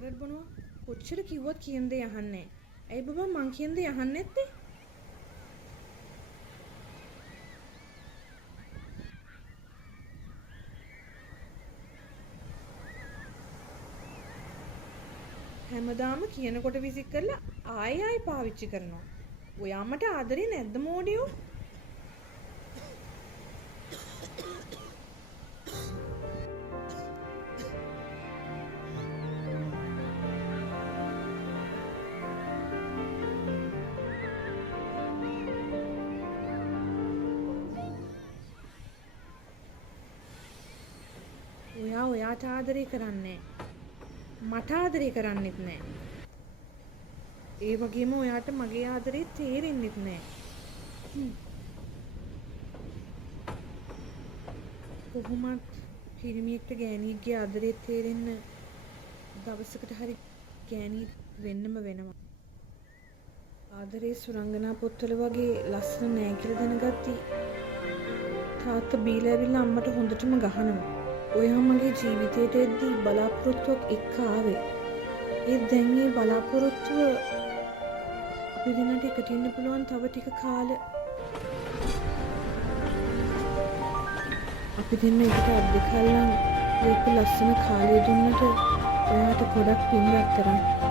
Cigarette බොනවා. කොච්චර කිව්වත් කියන දේ අහන්නේ නැහැ. ඇයි බබා මං කියන දේ අහන්නේ නැත්තේ? හැමදාම කියනකොට විසික් කරලා ආයෙ පාවිච්චි කරනවා. ඔයා මට ආදරේ නැද්ද මෝඩියෝ? ඔයා ඔයාට ආදරේ කරන්නේ මට ආදරේ කරන්නෙත් නෑ. ඒ වගේම ඔයාට මගේ ආදරේ තේරෙන්නෙත් නෑ. කොහොමත් පිරිමියෙක්ට ගෑණියෙක්ගේ ආදරේ තේරෙන්න දවසකට හරි ගෑණියෙක් වෙන්නම වෙනවා. ආදරේ සුරංගනා පොත්වල වගේ ලස්සන නෑ කියලා දැනගත්ති. තාත්තා බීලා ඇවිල්ලා අම්මට හොඳටම ගහනවා. ඔයා මගේ ජීවිතේට එද්දී බලාපොරොත්තුවක් එක්ක ආවේ. ඒ දැන් මේ බලාපොරොත්තුව අපි දෙන්නට එකට ඉන්න පුළුවන් තව ටික කාලෙ. අපි දෙන්න එකට අද්දකල්ලන් ඒක ලස්සන කාලය දුන්නට ඔයාට ගොඩක් පින් රැස් කරන්න.